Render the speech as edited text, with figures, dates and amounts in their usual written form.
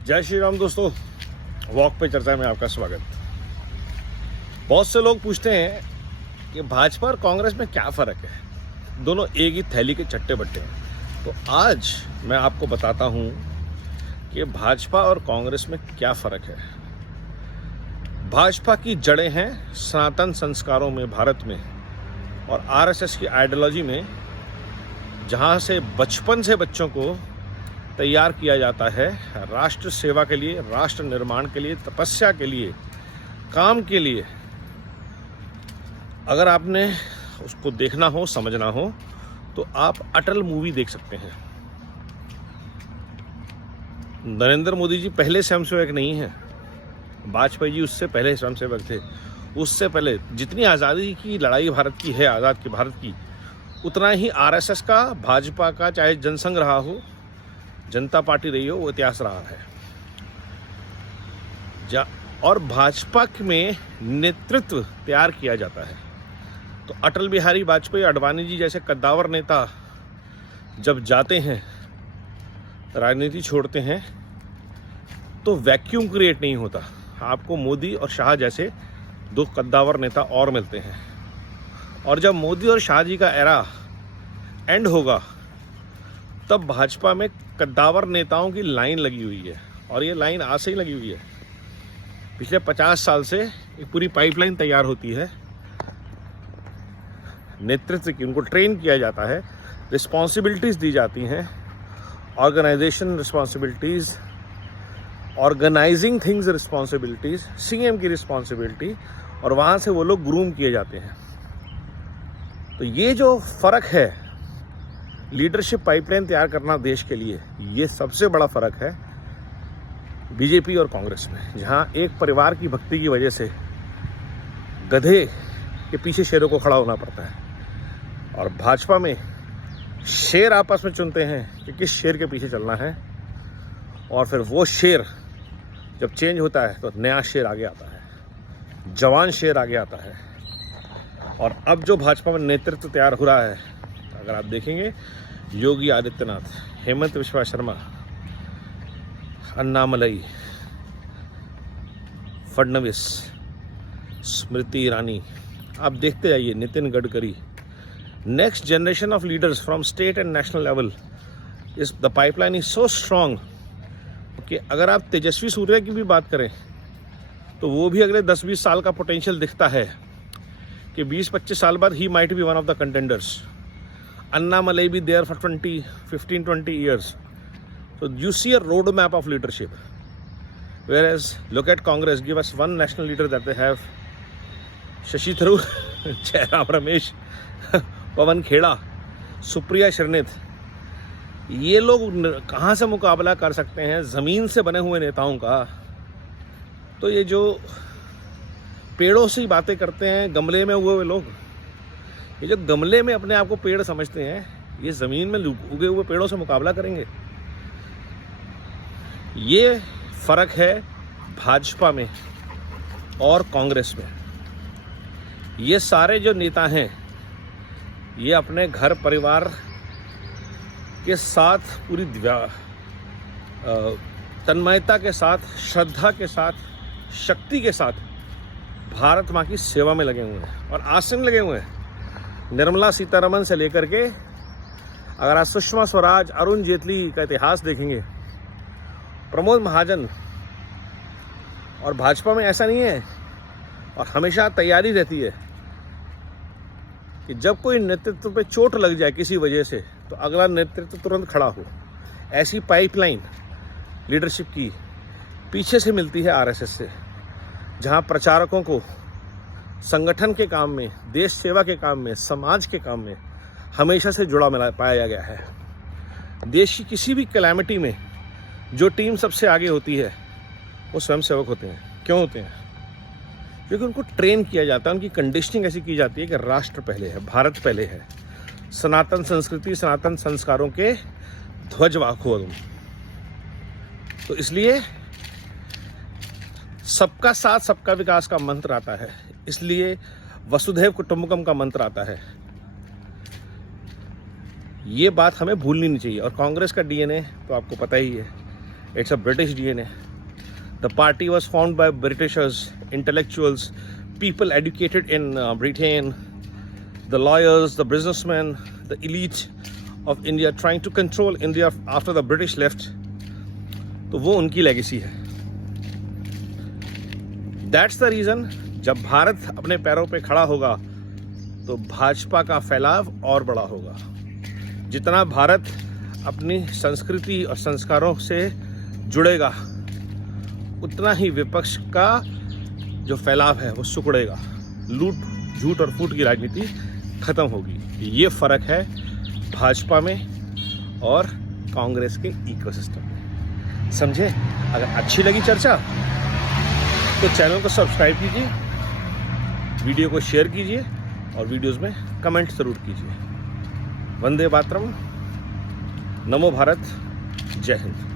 जय श्री राम दोस्तों, वॉक पे चर्चा में आपका स्वागत। बहुत से लोग पूछते हैं कि भाजपा और कांग्रेस में क्या फ़र्क है, दोनों एक ही थैली के चट्टे बट्टे हैं। तो आज मैं आपको बताता हूं कि भाजपा और कांग्रेस में क्या फ़र्क है। भाजपा की जड़ें हैं सनातन संस्कारों में, भारत में, और आरएसएस की आइडियोलॉजी में, जहां से बचपन से बच्चों को तैयार किया जाता है राष्ट्र सेवा के लिए, राष्ट्र निर्माण के लिए, तपस्या के लिए, काम के लिए। अगर आपने उसको देखना हो, समझना हो, तो आप अटल मूवी देख सकते हैं। नरेंद्र मोदी जी पहले स्वयंसेवक नहीं हैं, वाजपेयी जी उससे पहले स्वयंसेवक थे। उससे पहले जितनी आज़ादी की लड़ाई भारत की है, आज़ाद की भारत की, उतना ही आरएसएस का, भाजपा का, चाहे जनसंघ रहा हो, जनता पार्टी रही हो, वो इतिहास रहा है। और भाजपा में नेतृत्व तैयार किया जाता है। तो अटल बिहारी वाजपेयी, आडवाणी जी जैसे कद्दावर नेता जब जाते हैं, राजनीति छोड़ते हैं, तो वैक्यूम क्रिएट नहीं होता। आपको मोदी और शाह जैसे दो कद्दावर नेता और मिलते हैं। और जब मोदी और शाह जी का एरा एंड होगा, तब भाजपा में कद्दावर नेताओं की लाइन लगी हुई है। और ये लाइन आज से ही लगी हुई है। पिछले 50 साल से एक पूरी पाइपलाइन तैयार होती है नेतृत्व की। उनको ट्रेन किया जाता है, रिस्पॉन्सिबिलिटीज़ दी जाती हैं, organisation responsibilities, organising things responsibilities, CM की रिस्पॉन्सिबिलिटी, और वहाँ से वो लोग ग्रूम किए जाते हैं। तो ये जो फ़र्क है लीडरशिप पाइपलाइन तैयार करना देश के लिए, ये सबसे बड़ा फ़र्क है बीजेपी और कांग्रेस में। जहाँ एक परिवार की भक्ति की वजह से गधे के पीछे शेरों को खड़ा होना पड़ता है, और भाजपा में शेर आपस में चुनते हैं कि किस शेर के पीछे चलना है, और फिर वो शेर जब चेंज होता है तो नया शेर आगे आता है, जवान शेर आगे आता है। और अब जो भाजपा में नेतृत्व तैयार हो रहा है, अगर आप देखेंगे, योगी आदित्यनाथ, हेमंत विश्वा शर्मा, अन्नामलई, फडणवीस, स्मृति ईरानी, आप देखते जाइए, Nitin Gadkari, next generation of leaders from state and national level. इस the pipeline is so strong कि अगर आप तेजस्वी सूर्या की भी बात करें, तो वो भी अगले 10-20 साल का पोटेंशियल दिखता है कि 20-25 साल बाद he might be one of the contenders. Annamalai be there for 15-20 years. So you see a roadmap of leadership. Whereas look at Congress, give us one national leader that they have: Shashi Tharoor, Jairam Ramesh, Pawan Khera, Supriya श्रीनित। ये लोग कहाँ से मुकाबला कर सकते हैं ज़मीन से बने हुए नेताओं का? तो ये जो पेड़ों से बातें करते हैं, गमले में उगे हुए लोग, ये जो गमले में अपने आप को पेड़ समझते हैं, ये ज़मीन में उगे हुए पेड़ों से मुकाबला करेंगे? ये फ़र्क है भाजपा में और कांग्रेस में। ये सारे जो नेता हैं, ये अपने घर परिवार के साथ पूरी तन्मयता के साथ, श्रद्धा के साथ, शक्ति के साथ भारत माँ की सेवा में लगे हुए हैं, और आज से लगे हुए हैं। निर्मला सीतारमण से लेकर के, अगर आप सुषमा स्वराज, अरुण जेटली का इतिहास देखेंगे, प्रमोद महाजन, और भाजपा में ऐसा नहीं है, और हमेशा तैयारी रहती है कि जब कोई नेतृत्व पे चोट लग जाए किसी वजह से, तो अगला नेतृत्व तुरंत खड़ा हो। ऐसी पाइपलाइन लीडरशिप की पीछे से मिलती है आरएसएस से, जहां प्रचारकों को संगठन के काम में, देश सेवा के काम में, समाज के काम में हमेशा से जुड़ा मिला पाया गया है। देश की किसी भी कैलामिटी में जो टीम सबसे आगे होती है, वो स्वयंसेवक होते हैं। क्यों होते हैं? क्योंकि उनको ट्रेन किया जाता है, उनकी कंडीशनिंग ऐसी की जाती है कि राष्ट्र पहले है, भारत पहले है, सनातन संस्कृति, सनातन संस्कारों के ध्वजवाहक हो तुम। तो इसलिए सबका साथ सबका विकास का मंत्र आता है, इसलिए वसुधैव कुटुंबकम का मंत्र आता है। ये बात हमें भूलनी नहीं चाहिए। और कांग्रेस का डीएनए तो आपको पता ही है It's a British DNA. The party was formed by Britishers, intellectuals, people educated in Britain, the lawyers, the businessmen, the elite of India trying to control India after the British left. तो वो उनकी legacy है. That's the reason जब भारत अपने पैरों पे खड़ा होगा तो भाजपा का फैलाव और बड़ा होगा. जितना भारत अपनी संस्कृति और संस्कारों से जुड़ेगा उतना ही विपक्ष का जो फैलाव है वो सिकुड़ेगा. लूट, झूठ और फूट की राजनीति खत्म होगी. ये फर्क है भाजपा में और कांग्रेस के इकोसिस्टम में. समझे? अगर अच्छी लगी चर्चा तो चैनल को सब्सक्राइब कीजिए, वीडियो को शेयर कीजिए और वीडियोस में कमेंट जरूर कीजिए. वंदे मातरम, नमो भारत, जय हिंद.